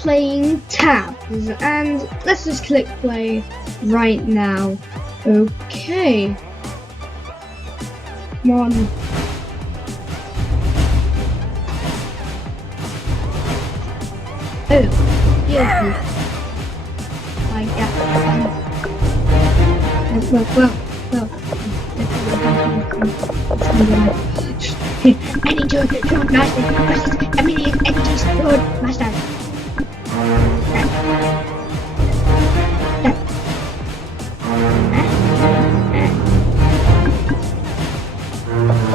playing tabs, and let's just click play right now. Okay. Come on. Oh, yeah. I got well. I need to control master versus immediate energy sword master.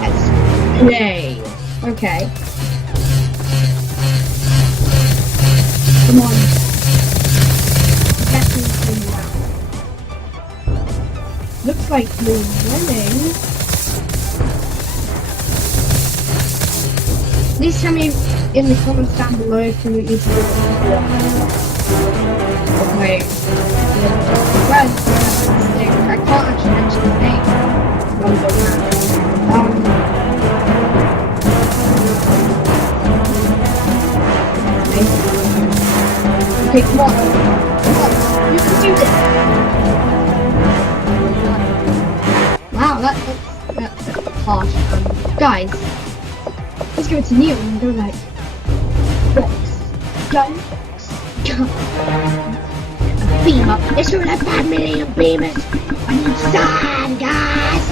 That's play. Okay. Come on. Looks like you're running. Please tell me in the comments down below if you want me to do it. Okay. Well, I can't actually mention the name. Okay, come on. Come on. You can do this. Wow, that's harsh. Guys, let's go to Neil and go like box, gun, a beamer. There's only like 5 million beamers. I need sand, guys.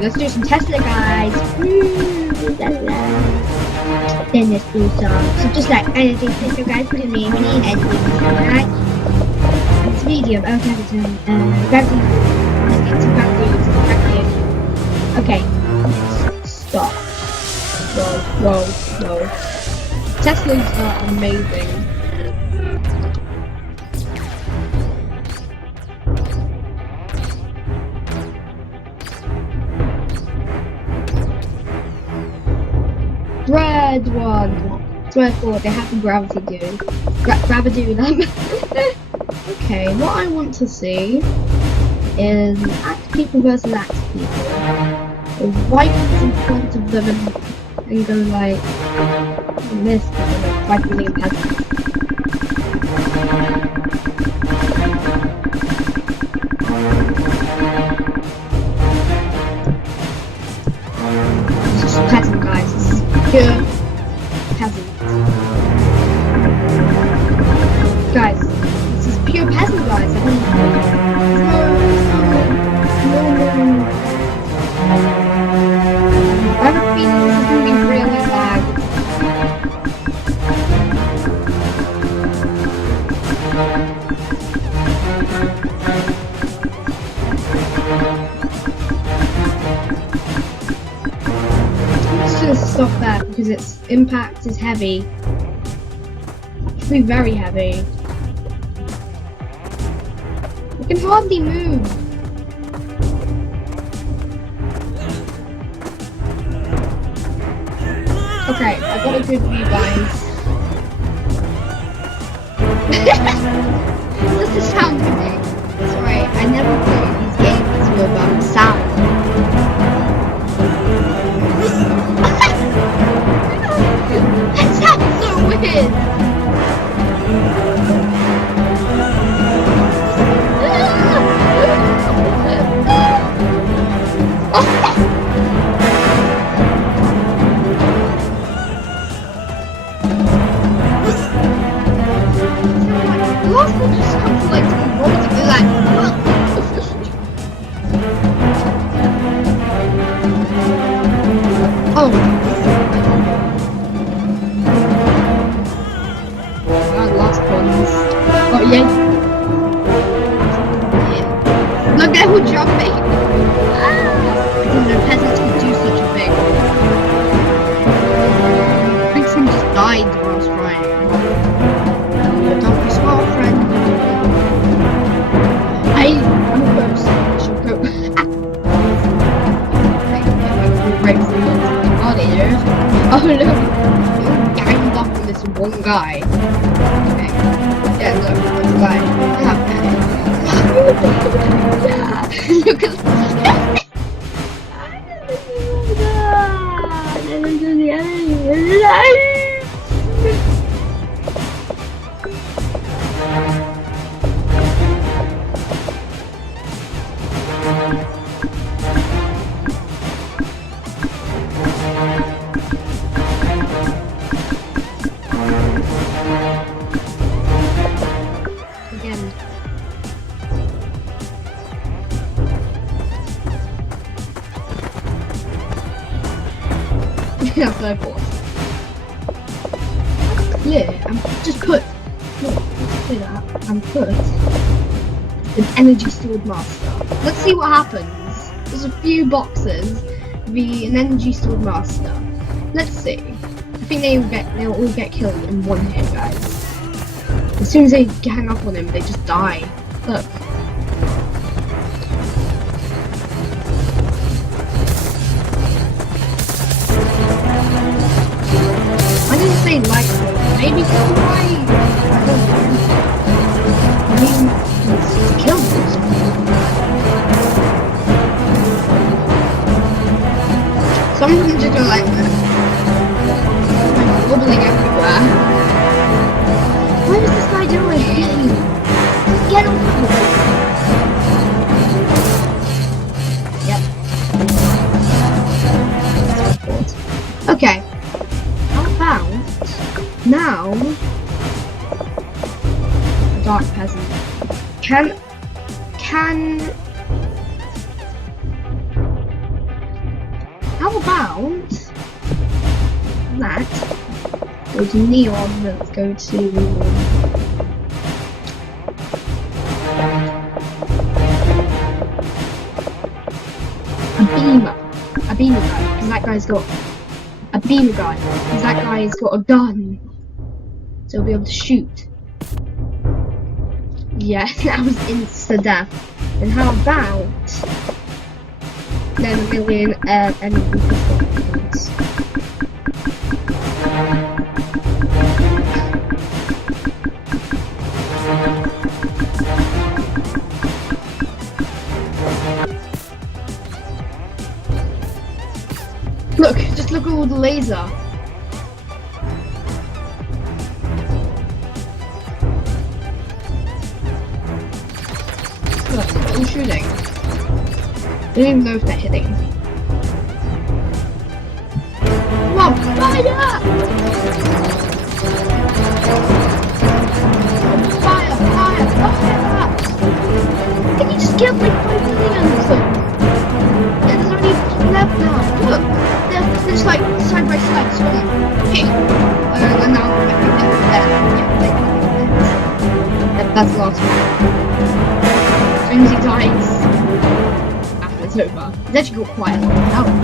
Let's do some Tesla, guys. Then let's do some. So just like anything Tesla, guys. Put in the mini and right. It's medium. Okay, it's gravity. It's gravity. Okay. Stop. Whoa. Teslas are amazing. Red one. Swear for they have the gravity do. Gravity them. Okay, what I want to see is act people versus act people. White in front of them and go like this, like 5 million peasants. This is just peasant, guys. This is pure peasant. Guys, this is pure peasant, guys. I have a feeling this is going to be really bad. Let's just stop that because its impact is heavy. It's very heavy. I can hardly move. Okay, I got a good view, guys. Does this sound good? Sorry, I never played these games with sound. That sounds so weird. Look at who jumping! I didn't know peasants could do such a thing. I think someone just died while I was trying. Don't be small, friend. I'm a ghost. I should go. Oh look! You ganged up on this one guy. Okay. Yeah, look, one guy. Look at Again. Yeah, third boss. Clear. I'm just put. Look, let's clear that. I'm put an energy stored master. Let's see what happens. There's a few boxes. Be an energy stored master. Let's see. I think they'll all get killed in one hit, guys. As soon as they hang up on him, they just die. Look. I didn't say light mode. Maybe so light. I don't know. I mean, let's just kill them. Some of them just go like this. Wobbling everywhere. What is this guy doing? Get off of it. Yep. Okay. How about now a dark peasant? Can how about that? Go to neon. Let's go to a beamer guy, because that guy's got a beamer guy, because that guy's got a gun, so he'll be able to shoot. Yeah, that was insta death. And how about then a million enemy points? Look, just look at all the laser. Look, they're all shooting. I don't even know if they're hitting. Come on, fire! Fire! Can you just kill like 5 million or something? There's only left now. Look, they're just like side by side. So okay, and now I think that's the last one. As soon as he dies, after it's over. It's actually got quite a long health.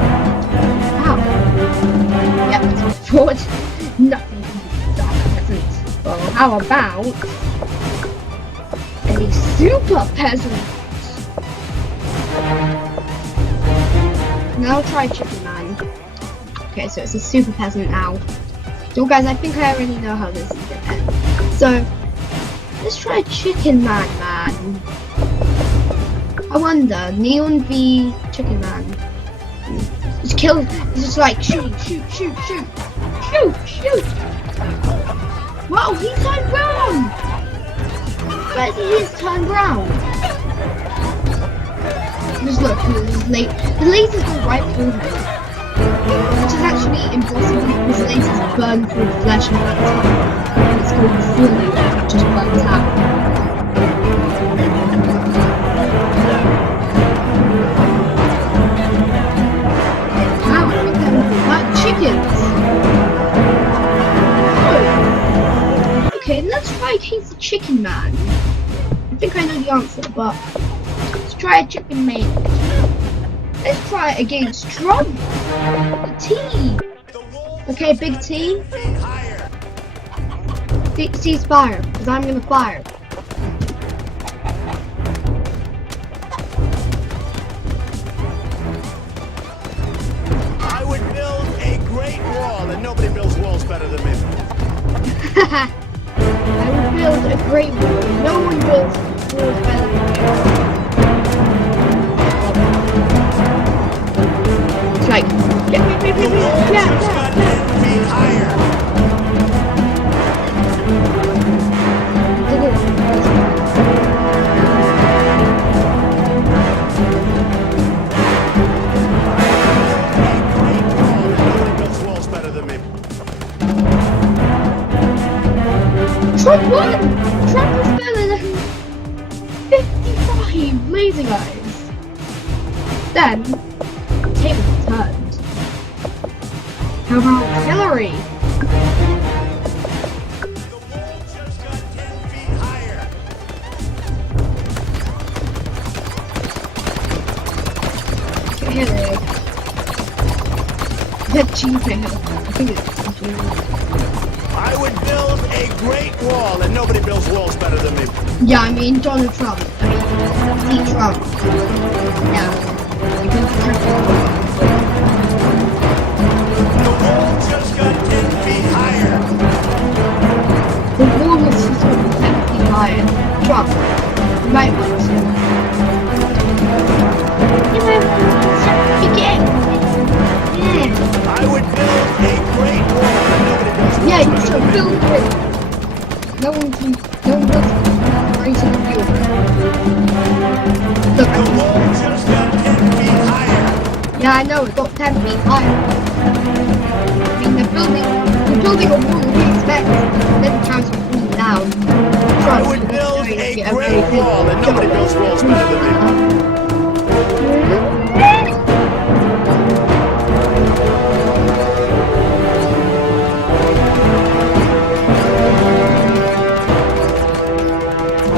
Ow. Yep, that's forward. Nothing can be dark peasant. Well, how about a super peasant? Now I'll try Chicken Man. Okay, so it's a super peasant now. So guys, I think I already know how this is gonna end. So let's try Chicken Man. I wonder, Neon v Chicken Man. Just kill. It's just like shoot. Whoa, he turned round. Where did he just turn round? Just look, the lasers go right through him, which is actually impossible because lasers burn through flesh and blood. It's called fully, it just burns out. Wow, I think that would work chickens. Oh. Okay, let's try against the Chicken Man. I think I know the answer, but let's try a Chicken Man. Let's try it against Trump. The T. Okay, big T. Big T's fire, because I'm gonna fire. I would build a great wall, and nobody builds walls better than me. I would build a great wall. No one builds walls better than me. It's like, yeah. Feet higher. Trump won! Trump is better than 55 amazing eyes. Then, table turned. How about Hillary? The wall just got 10 feet higher. Hillary. That cheese I think it's I would build a great wall, and nobody builds walls better than me. yeah, I mean Donald Trump. I mean Trump. Yeah. You can The wall just got 10 feet higher. the wall is just over 10 feet higher. Trump. You might want to. You know, begin. Yeah. I would build a great wall, and nobody builds walls Yeah, you better should than me. build it. No one builds greater than you. Look, The wall just got 10 feet higher. yeah, I know, it got 10 feet higher. I mean, they're building a wall, we expect, then the towns will fall down. I would build a great wall, and nobody builds walls better than me.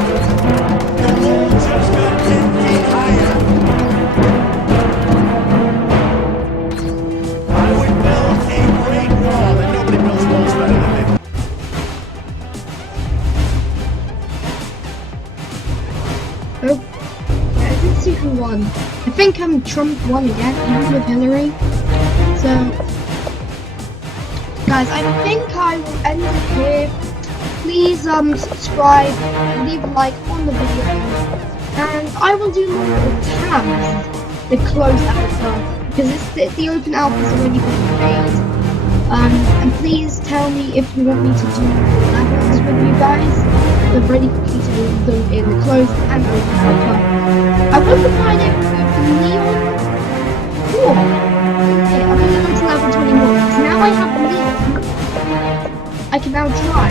The wall just got 10 feet higher. I would build a great wall, and nobody builds walls better than me. Oh, yeah, let's see who won. I think Trump won again, even with Hillary. So, guys, I think I will end it here. Please subscribe, leave a like on the video, and I will do more of the tabs, the closed alpha, because the open alpha is already been made. And please tell me if you want me to do levels with you guys. I've already completed them in the closed and open alpha. I will provide it with Neon. Cool. Okay, I'm gonna go to level 21 because now I have Neon. I can now try.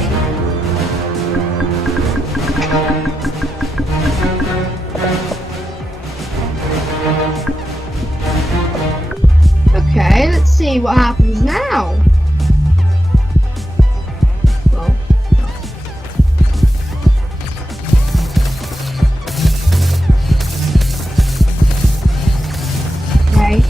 Okay, let's see what happens now. Well, okay.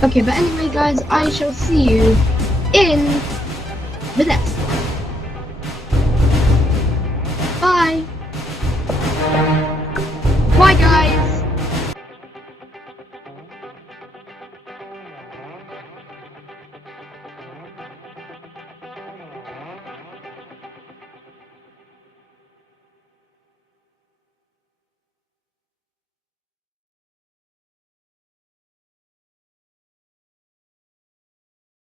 Okay, but anyway, guys, I shall see you in the next one. Bye!